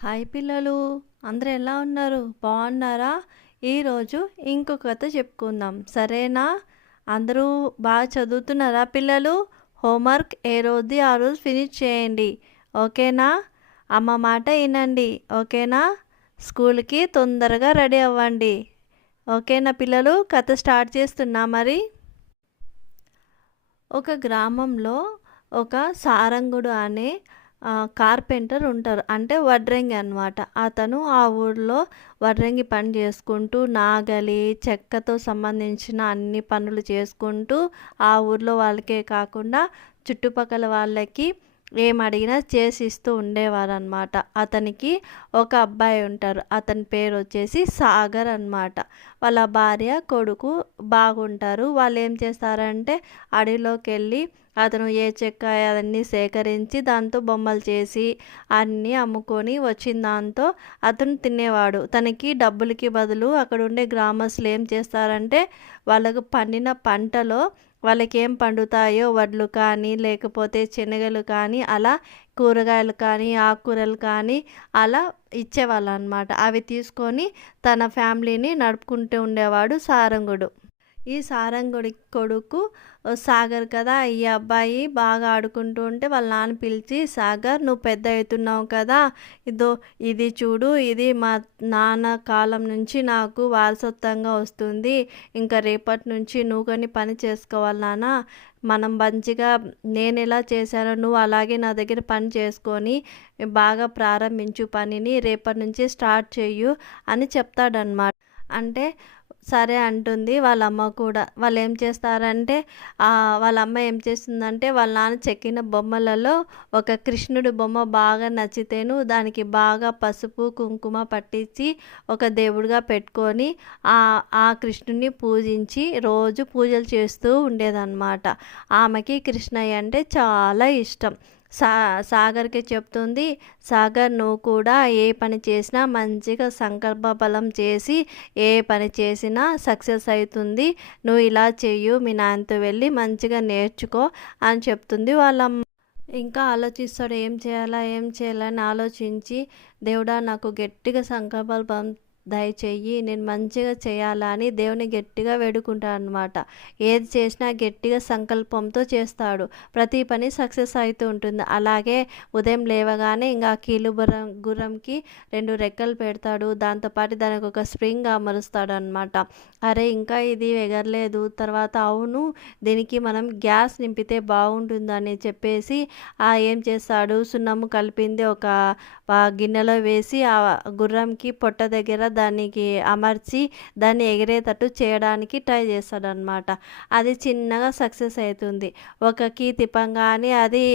Hi పిల్లలు, అందరూ ఎలా ఉన్నారు? బాగున్నారా? ఈరోజు ఇంకో కథ చెప్పుకుందాం, సరేనా? అందరూ బాగా చదువుతున్నారా పిల్లలు? హోంవర్క్ ఏ రోజుది ఆ రోజు ఫినిష్ చేయండి, ఓకేనా? అమ్మ మాట వినండి, ఓకేనా? స్కూల్కి తొందరగా రెడీ అవ్వండి, ఓకేనా పిల్లలు? కథ స్టార్ట్ చేస్తున్నా మరి. ఒక గ్రామంలో ఒక సారంగుడు అనే కార్పెంటర్ ఉంటారు, అంటే వడ్రంగి అనమాట. అతను ఆ ఊర్లో వడ్రంగి పని చేసుకుంటూ నాగలి చెక్కతో సంబంధించిన అన్ని పనులు చేసుకుంటూ ఆ ఊర్లో వాళ్ళకే కాకుండా చుట్టుపక్కల వాళ్ళకి ఏం అడిగినా చేసిస్తూ ఉండేవారు అనమాట. అతనికి ఒక అబ్బాయి ఉంటారు, అతని పేరు వచ్చేసి సాగర్ అనమాట. వాళ్ళ భార్య కొడుకు బాగుంటారు. వాళ్ళు ఏం చేస్తారంటే అడవిలోకి వెళ్ళి అతను ఏ చెక్క అవన్నీ సేకరించి దాంతో బొమ్మలు చేసి అన్నీ అమ్ముకొని వచ్చిన దాంతో అతను తినేవాడు. తనకి డబ్బులకి బదులు అక్కడ ఉండే గ్రామస్తులు ఏం చేస్తారంటే వాళ్ళకు పండిన పంటలో వాళ్ళకేం పండుతాయో వడ్లు కానీ లేకపోతే శనగలు కానీ అలా కూరగాయలు కానీ ఆకుకూరలు కానీ అలా ఇచ్చేవాళ్ళు అనమాట. అవి తీసుకొని తన ఫ్యామిలీని నడుపుకుంటూ ఉండేవాడు సారంగుడు. ఈ సారంగుడి కొడుకు సాగర్ కదా. ఈ అబ్బాయి బాగా ఆడుకుంటూ ఉంటే వాళ్ళ నాన్న పిలిచి, సాగర్ నువ్వు పెద్ద అవుతున్నావు కదా, ఇది చూడు, ఇది మా నాన్న కాలం నుంచి నాకు వారసత్వంగా వస్తుంది. ఇంకా రేపటి నుంచి నువ్వు కానీ పని చేసుకోవాలి నాన్న. మనం మంచిగా నేను ఎలా చేశానో నువ్వు అలాగే నా దగ్గర పని చేసుకొని బాగా ప్రారంభించు పనిని, రేపటి నుంచి స్టార్ట్ చెయ్యు అని చెప్తాడనమాట. అంటే సరే అంటుంది వాళ్ళ అమ్మ కూడా. వాళ్ళు ఏం చేస్తారంటే వాళ్ళ అమ్మ ఏం చేస్తుందంటే వాళ్ళ నాన్న చెక్కిన బొమ్మలలో ఒక కృష్ణుడి బొమ్మ బాగా నచ్చితేను దానికి బాగా పసుపు కుంకుమ పట్టించి ఒక దేవుడిగా పెట్టుకొని ఆ కృష్ణుడిని పూజించి రోజు పూజలు చేస్తూ ఉండేదన్నమాట. ఆమెకి కృష్ణయ్య అంటే చాలా ఇష్టం. సాగర్కి చెప్తుంది, సాగర్ నువ్వు కూడా ఏ పని చేసినా మంచిగా సంకల్ప బలం చేసి ఏ పని చేసినా సక్సెస్ అవుతుంది. నువ్వు ఇలా చెయ్యు, మీ నాన్నతో వెళ్ళి మంచిగా నేర్చుకో అని చెప్తుంది వాళ్ళమ్మ. ఇంకా ఆలోచిస్తాడు, ఏం చేయాలని ఆలోచించి, దేవుడా నాకు గట్టిగా సంకల్ప బలం దయచెయ్యి, నేను మంచిగా చేయాలా అని దేవుని గట్టిగా వేడుకుంటాడు అనమాట. ఏది చేసినా గట్టిగా సంకల్పంతో చేస్తాడు. ప్రతి పని సక్సెస్ అవుతూ ఉంటుంది. అలాగే ఉదయం లేవగానే ఇంకా గుర్రంకి 2 రెక్కలు పెడతాడు. దాంతోపాటు దానికి ఒక స్ప్రింగ్ అమరుస్తాడు అనమాట. అరే ఇంకా ఇది ఎగరలేదు, తర్వాత అవును దీనికి మనం గ్యాస్ నింపితే బాగుంటుందని చెప్పేసి ఏం చేస్తాడు, సున్నము కలిపింది ఒక గిన్నెలో వేసి ఆ గుర్రంకి పొట్ట దగ్గర దానికి అమర్చి దాన్ని ఎగిరేటట్టు చేయడానికి ట్రై చేస్తాడనమాట. అది చిన్నగా సక్సెస్ అవుతుంది. ఒక కీ తిప్పంగానే అది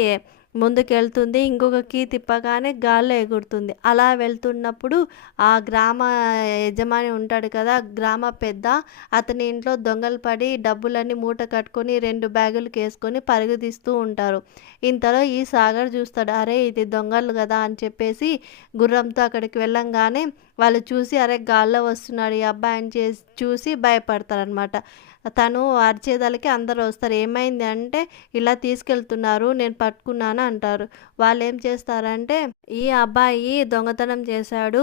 ముందుకెళ్తుంది, ఇంకొక కీ తిప్పగానే గాల్లో ఎగురుతుంది. అలా వెళ్తున్నప్పుడు ఆ గ్రామ యజమాని ఉంటాడు కదా, గ్రామ పెద్ద, అతని ఇంట్లో దొంగలు పడి డబ్బులన్నీ మూట కట్టుకొని 2 బ్యాగులకు వేసుకొని పరుగు తీస్తూ ఉంటారు. ఇంతలో ఈ సాగర్ చూస్తాడు, అరే ఇది దొంగలు కదా అని చెప్పేసి గుర్రంతో అక్కడికి వెళ్ళంగానే వాళ్ళు చూసి అరే గాల్లో వస్తున్నాడు ఈ అబ్బాయిని చూసి భయపడతారనమాట. తను అరిచేదలకి అందరూ వస్తారు. ఏమైంది అంటే ఇలా తీసుకెళ్తున్నారు, నేను పట్టుకున్నాను అంటారు. వాళ్ళు ఏం చేస్తారంటే ఈ అబ్బాయి దొంగతనం చేశాడు,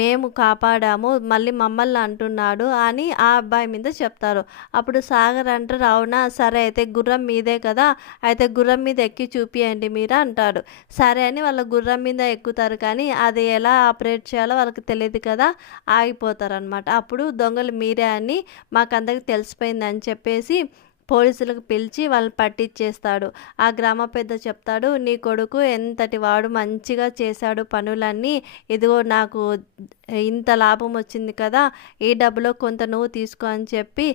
మేము కాపాడాము, మళ్ళీ మమ్మల్ని అంటున్నాడు అని ఆ అబ్బాయి మీద చెప్తారు. అప్పుడు సాగర్ అంటారు, అవునా సరే అయితే గుర్రం మీదే కదా, అయితే గుర్రం మీద ఎక్కి చూపియండి మీరు అంటాడు. సరే అని వాళ్ళ గుర్రం మీద ఎక్కుతారు, కానీ అది ఎలా ఆపరేట్ చేయాలో వాళ్ళకి తెలియదు కదా, ఆగిపోతారు అనమాట. అప్పుడు దొంగలు మీరే అని మాకందరికి తెలిసిపోయిందని చెప్పేసి పోలీసులకు పిలిచి వాళ్ళని పట్టించేస్తాడు. ఆ గ్రామ పెద్ద చెప్తాడు, నీ కొడుకు ఎంతటి వాడు, మంచిగా చేశాడు పనులన్నీ, ఇదిగో నాకు ఇంత లాభం వచ్చింది కదా, ఈ డబ్బులో కొంత నువ్వు తీసుకో అని చెప్పి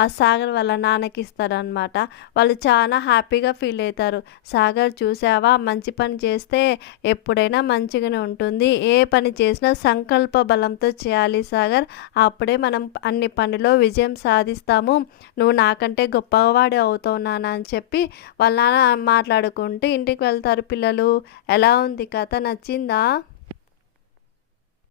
ఆ సాగర్ వాళ్ళ నాన్నకి ఇస్తాడనమాట. వాళ్ళు చాలా హ్యాపీగా ఫీల్ అవుతారు. సాగర్ చూసావా, మంచి పని చేస్తే ఎప్పుడైనా మంచిగానే ఉంటుంది, ఏ పని చేసినా సంకల్ప బలంతో చేయాలి సాగర్, అప్పుడే మనం అన్ని పనిలో విజయం సాధిస్తాము, నువ్వు నాకంటే గొప్పవాడే అవుతావు నాన్న అని చెప్పి వాళ్ళ నాన్న మాట్లాడుకుంటూ ఇంటికి వెళ్తారు. పిల్లలు ఎలా ఉంది కథ, నచ్చిందా?